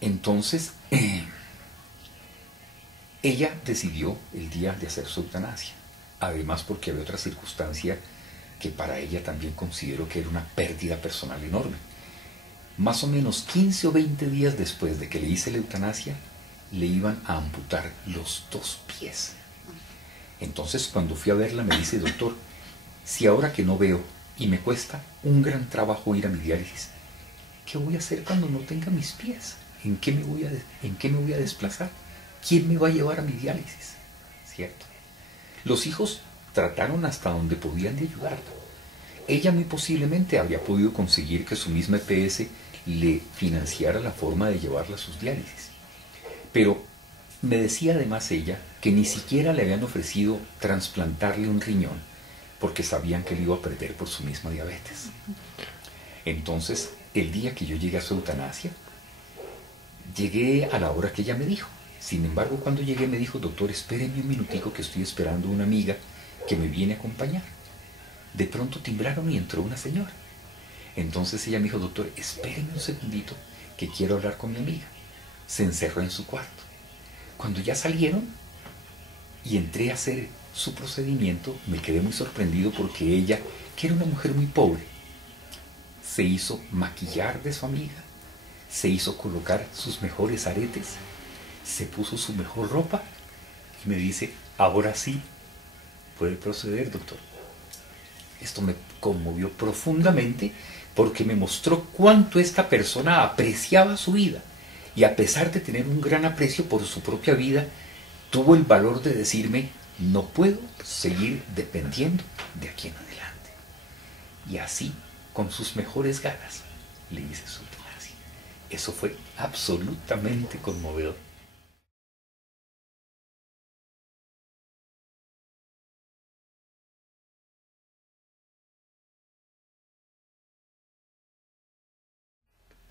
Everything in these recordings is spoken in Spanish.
Entonces, ella decidió el día de hacer su eutanasia. Además porque había otra circunstancia que para ella también considero que era una pérdida personal enorme. Más o menos 15 o 20 días después de que le hice la eutanasia, le iban a amputar los 2 pies. Entonces cuando fui a verla me dice: doctor, si ahora que no veo y me cuesta un gran trabajo ir a mi diálisis, ¿qué voy a hacer cuando no tenga mis pies? ¿En qué me voy a desplazar? ¿Quién me va a llevar a mi diálisis? ¿Cierto? Los hijos trataron hasta donde podían de ayudarlo. Ella muy posiblemente habría podido conseguir que su misma EPS le financiara la forma de llevarla a sus diálisis. Pero me decía además ella que ni siquiera le habían ofrecido trasplantarle un riñón porque sabían que le iba a perder por su misma diabetes. Entonces, el día que yo llegué a su eutanasia, llegué a la hora que ella me dijo. Sin embargo, cuando llegué me dijo: doctor, espéreme un minutico que estoy esperando a una amiga que me viene a acompañar. De pronto timbraron y entró una señora. Entonces ella me dijo: doctor, espéreme un segundito que quiero hablar con mi amiga. Se encerró en su cuarto. Cuando ya salieron y entré a hacer su procedimiento, me quedé muy sorprendido porque ella, que era una mujer muy pobre, se hizo maquillar de su amiga, se hizo colocar sus mejores aretes, se puso su mejor ropa y me dice: ahora sí puede proceder, doctor. Esto me conmovió profundamente porque me mostró cuánto esta persona apreciaba su vida y, a pesar de tener un gran aprecio por su propia vida, tuvo el valor de decirme: no puedo seguir dependiendo de aquí en adelante. Y así, con sus mejores ganas, le hice su eutanasia. Eso fue absolutamente conmovedor.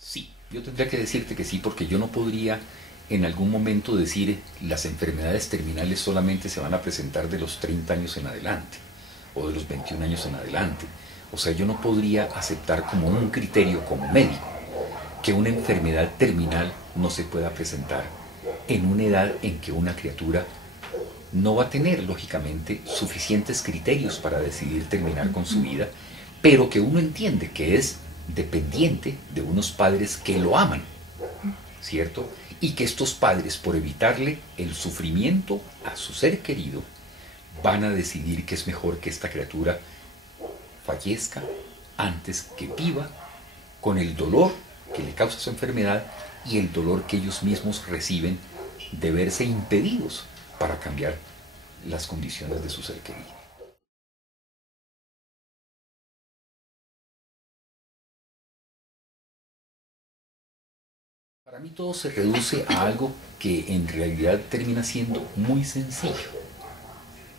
Sí, yo tendría que decirte que sí, porque yo no podría en algún momento decir las enfermedades terminales solamente se van a presentar de los 30 años en adelante o de los 21 años en adelante. O sea, yo no podría aceptar como un criterio como médico que una enfermedad terminal no se pueda presentar en una edad en que una criatura no va a tener, lógicamente, suficientes criterios para decidir terminar con su vida, pero que uno entiende que es dependiente de unos padres que lo aman, ¿cierto? Y que estos padres, por evitarle el sufrimiento a su ser querido, van a decidir que es mejor que esta criatura fallezca antes que viva, con el dolor que le causa su enfermedad y el dolor que ellos mismos reciben de verse impedidos para cambiar las condiciones de su ser querido. Para mí todo se reduce a algo que en realidad termina siendo muy sencillo.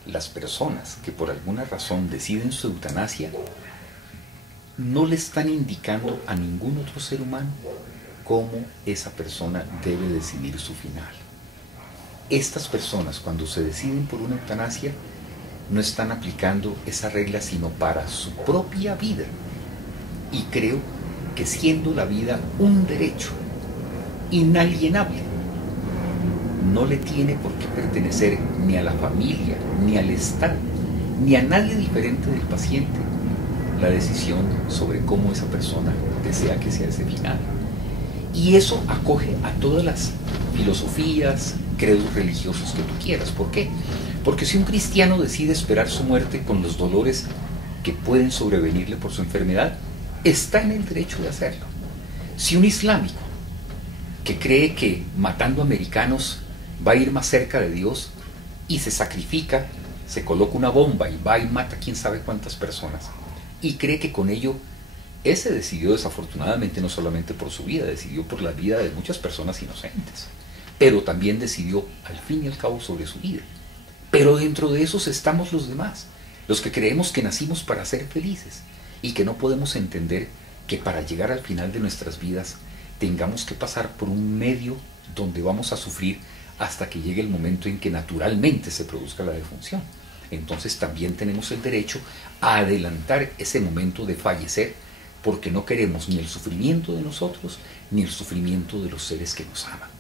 Las personas que por alguna razón deciden su eutanasia no le están indicando a ningún otro ser humano cómo esa persona debe decidir su final. Estas personas, cuando se deciden por una eutanasia, no están aplicando esa regla sino para su propia vida. Y creo que, siendo la vida un derecho inalienable, no le tiene por qué pertenecer ni a la familia, ni al Estado, ni a nadie diferente del paciente la decisión sobre cómo esa persona desea que sea ese final. Y eso acoge a todas las filosofías, credos religiosos que tú quieras. ¿Por qué? Porque si un cristiano decide esperar su muerte con los dolores que pueden sobrevenirle por su enfermedad, está en el derecho de hacerlo. Si un islámico que cree que matando americanos va a ir más cerca de Dios y se sacrifica, se coloca una bomba y va y mata quién sabe cuántas personas, y cree que con ello ese decidió, desafortunadamente, no solamente por su vida, decidió por la vida de muchas personas inocentes, pero también decidió al fin y al cabo sobre su vida. Pero dentro de esos estamos los demás, los que creemos que nacimos para ser felices y que no podemos entender que para llegar al final de nuestras vidas tengamos que pasar por un medio donde vamos a sufrir hasta que llegue el momento en que naturalmente se produzca la defunción. Entonces también tenemos el derecho a adelantar ese momento de fallecer porque no queremos ni el sufrimiento de nosotros, ni el sufrimiento de los seres que nos aman.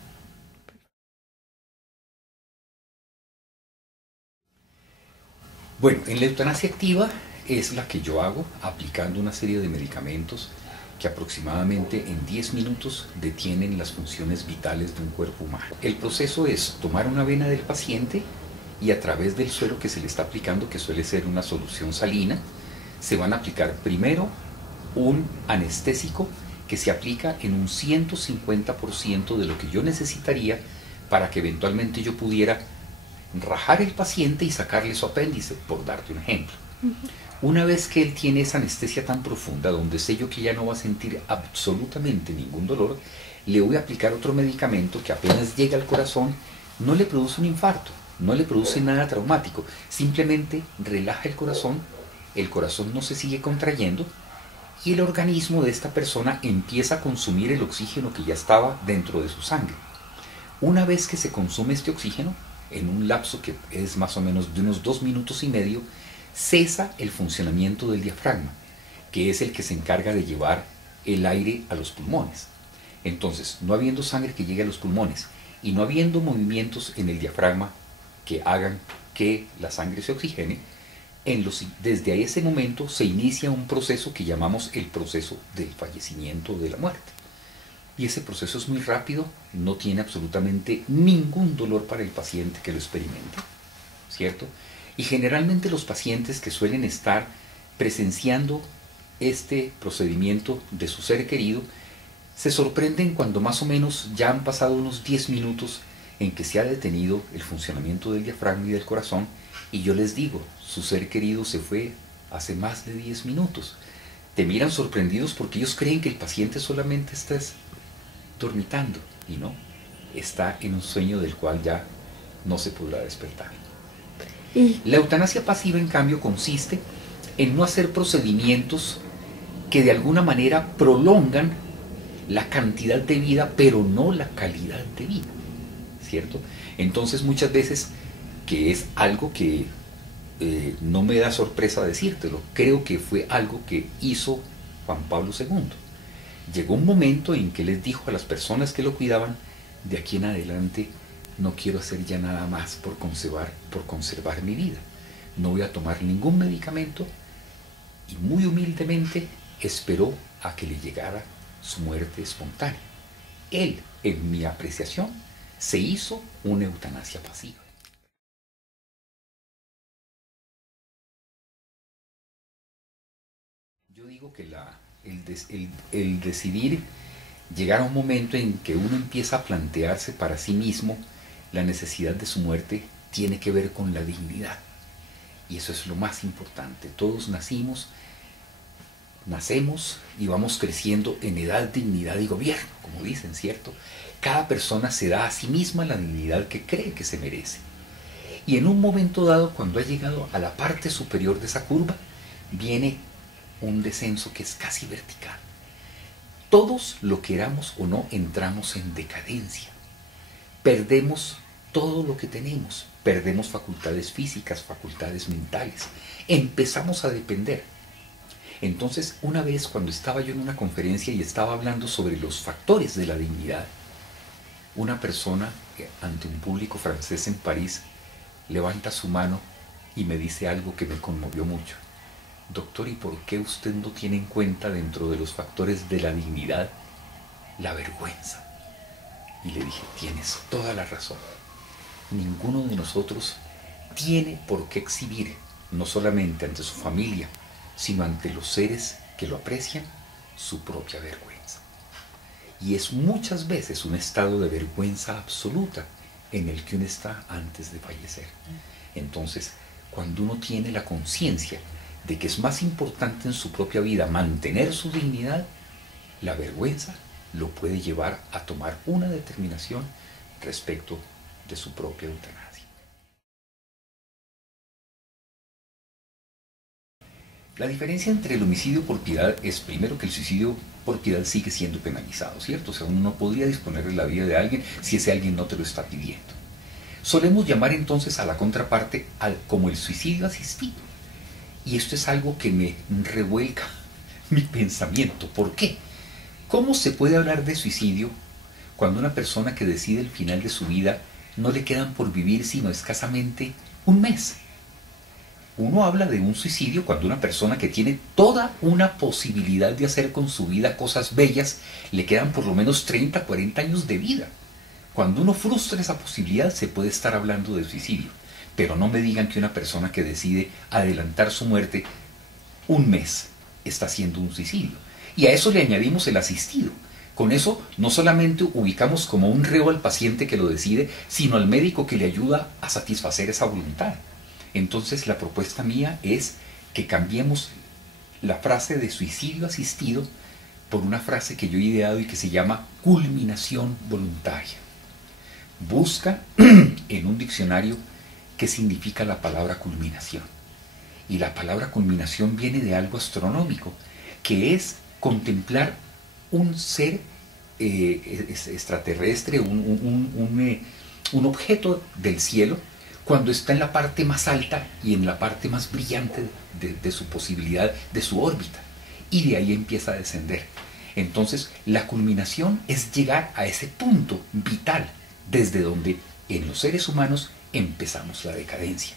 Bueno, en la eutanasia activa es la que yo hago aplicando una serie de medicamentos que aproximadamente en 10 minutos detienen las funciones vitales de un cuerpo humano. El proceso es tomar una vena del paciente y a través del suero que se le está aplicando, que suele ser una solución salina, se van a aplicar primero un anestésico que se aplica en un 150% de lo que yo necesitaría para que eventualmente yo pudiera rajar el paciente y sacarle su apéndice, por darte un ejemplo. Una vez que él tiene esa anestesia tan profunda, donde sé yo que ya no va a sentir absolutamente ningún dolor, le voy a aplicar otro medicamento que apenas llega al corazón, no le produce un infarto, no le produce nada traumático, simplemente relaja el corazón no se sigue contrayendo y el organismo de esta persona empieza a consumir el oxígeno que ya estaba dentro de su sangre. Una vez que se consume este oxígeno, en un lapso que es más o menos de unos 2 minutos y medio, cesa el funcionamiento del diafragma, que es el que se encarga de llevar el aire a los pulmones. Entonces, no habiendo sangre que llegue a los pulmones y no habiendo movimientos en el diafragma que hagan que la sangre se oxigene, desde ese momento se inicia un proceso que llamamos el proceso del fallecimiento, de la muerte. Y ese proceso es muy rápido, no tiene absolutamente ningún dolor para el paciente que lo experimente, ¿cierto? Y generalmente los pacientes que suelen estar presenciando este procedimiento de su ser querido se sorprenden cuando más o menos ya han pasado unos 10 minutos en que se ha detenido el funcionamiento del diafragma y del corazón, y yo les digo, su ser querido se fue hace más de 10 minutos. Te miran sorprendidos porque ellos creen que el paciente solamente está dormitando, y no, está en un sueño del cual ya no se podrá despertar. La eutanasia pasiva, en cambio, consiste en no hacer procedimientos que de alguna manera prolongan la cantidad de vida, pero no la calidad de vida, ¿cierto? Entonces muchas veces, que es algo que no me da sorpresa decírtelo, creo que fue algo que hizo Juan Pablo II. Llegó un momento en que les dijo a las personas que lo cuidaban, de aquí en adelante no quiero hacer ya nada más por conservar mi vida. No voy a tomar ningún medicamento, y muy humildemente esperó a que le llegara su muerte espontánea. Él, en mi apreciación, se hizo una eutanasia pasiva. Yo digo que el decidir llegar a un momento en que uno empieza a plantearse para sí mismo la necesidad de su muerte tiene que ver con la dignidad. Y eso es lo más importante. Todos nacemos y vamos creciendo en edad, dignidad y gobierno, como dicen, ¿cierto? Cada persona se da a sí misma la dignidad que cree que se merece. Y en un momento dado, cuando ha llegado a la parte superior de esa curva, viene un descenso que es casi vertical. Todos, lo queramos o no, entramos en decadencia. Perdemos todo lo que tenemos. Perdemos facultades físicas, facultades mentales. Empezamos a depender. Entonces, una vez cuando estaba yo en una conferencia y estaba hablando sobre los factores de la dignidad, una persona ante un público francés en París levanta su mano y me dice algo que me conmovió mucho. Doctor, ¿y por qué usted no tiene en cuenta dentro de los factores de la dignidad la vergüenza? Y le dije, tienes toda la razón. Ninguno de nosotros tiene por qué exhibir, no solamente ante su familia, sino ante los seres que lo aprecian, su propia vergüenza. Y es muchas veces un estado de vergüenza absoluta en el que uno está antes de fallecer. Entonces, cuando uno tiene la conciencia de que es más importante en su propia vida mantener su dignidad, la vergüenza lo puede llevar a tomar una determinación respecto de su propia eutanasia. La diferencia entre el homicidio por piedad es, primero, que el suicidio por piedad sigue siendo penalizado, ¿cierto? O sea, uno no podría disponer de la vida de alguien si ese alguien no te lo está pidiendo. Solemos llamar entonces a la contraparte como el suicidio asistido. Y esto es algo que me revuelca mi pensamiento. ¿Por qué? ¿Cómo se puede hablar de suicidio cuando una persona que decide el final de su vida no le quedan por vivir sino escasamente un mes? Uno habla de un suicidio cuando una persona que tiene toda una posibilidad de hacer con su vida cosas bellas, le quedan por lo menos 30, 40 años de vida. Cuando uno frustra esa posibilidad se puede estar hablando de suicidio. Pero no me digan que una persona que decide adelantar su muerte un mes está haciendo un suicidio. Y a eso le añadimos el asistido. Con eso no solamente ubicamos como un reo al paciente que lo decide, sino al médico que le ayuda a satisfacer esa voluntad. Entonces la propuesta mía es que cambiemos la frase de suicidio asistido por una frase que yo he ideado y que se llama culminación voluntaria. Busca en un diccionario qué significa la palabra culminación. Y la palabra culminación viene de algo astronómico, que es contemplar un ser extraterrestre, un objeto del cielo, cuando está en la parte más alta y en la parte más brillante de su posibilidad, de su órbita. Y de ahí empieza a descender. Entonces, la culminación es llegar a ese punto vital, desde donde en los seres humanos empezamos la decadencia.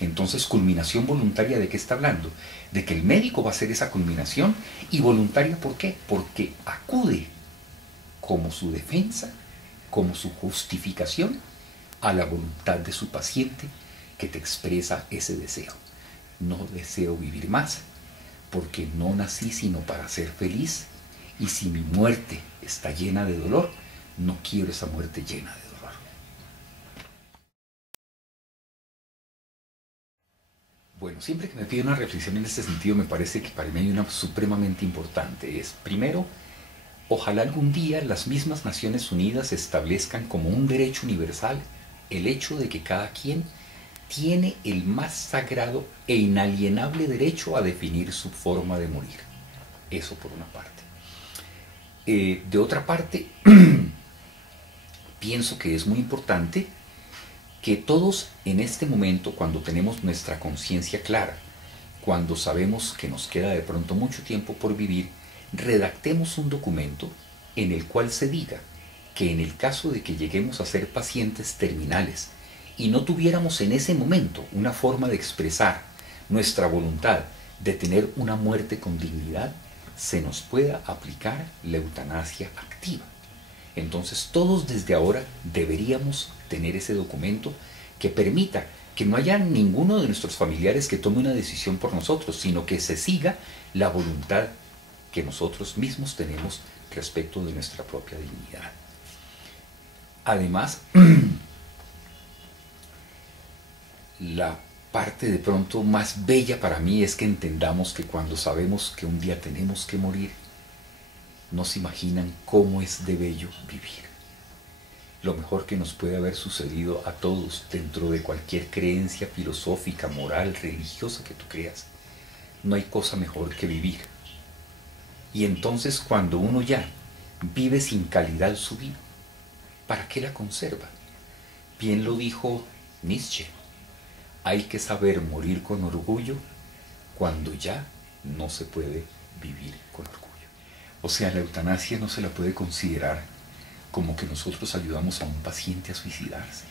Entonces, culminación voluntaria, ¿de qué está hablando? De que el médico va a hacer esa culminación. ¿Y voluntaria por qué? Porque acude como su defensa, como su justificación a la voluntad de su paciente, que te expresa ese deseo. No deseo vivir más, porque no nací sino para ser feliz, y si mi muerte está llena de dolor, no quiero esa muerte llena de dolor. Bueno, siempre que me piden una reflexión en este sentido, me parece que para mí hay una supremamente importante. Es, primero, ojalá algún día las mismas Naciones Unidas establezcan como un derecho universal el hecho de que cada quien tiene el más sagrado e inalienable derecho a definir su forma de morir. Eso por una parte. De otra parte, pienso que es muy importante que todos en este momento, cuando tenemos nuestra conciencia clara, cuando sabemos que nos queda de pronto mucho tiempo por vivir, redactemos un documento en el cual se diga que en el caso de que lleguemos a ser pacientes terminales y no tuviéramos en ese momento una forma de expresar nuestra voluntad de tener una muerte con dignidad, se nos pueda aplicar la eutanasia activa. Entonces todos desde ahora deberíamos tener ese documento que permita que no haya ninguno de nuestros familiares que tome una decisión por nosotros, sino que se siga la voluntad que nosotros mismos tenemos respecto de nuestra propia dignidad. Además, la parte de pronto más bella para mí es que entendamos que cuando sabemos que un día tenemos que morir, no se imaginan cómo es de bello vivir. Lo mejor que nos puede haber sucedido a todos dentro de cualquier creencia filosófica, moral, religiosa que tú creas. No hay cosa mejor que vivir. Y entonces cuando uno ya vive sin calidad su vida, ¿para qué la conserva? Bien lo dijo Nietzsche. Hay que saber morir con orgullo cuando ya no se puede vivir con orgullo. O sea, la eutanasia no se la puede considerar como que nosotros ayudamos a un paciente a suicidarse.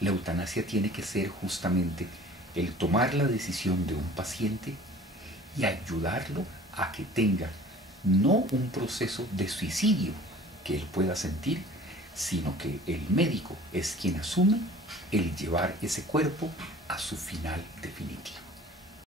La eutanasia tiene que ser justamente el tomar la decisión de un paciente y ayudarlo a que tenga no un proceso de suicidio que él pueda sentir, sino que el médico es quien asume el llevar ese cuerpo a su final definitivo.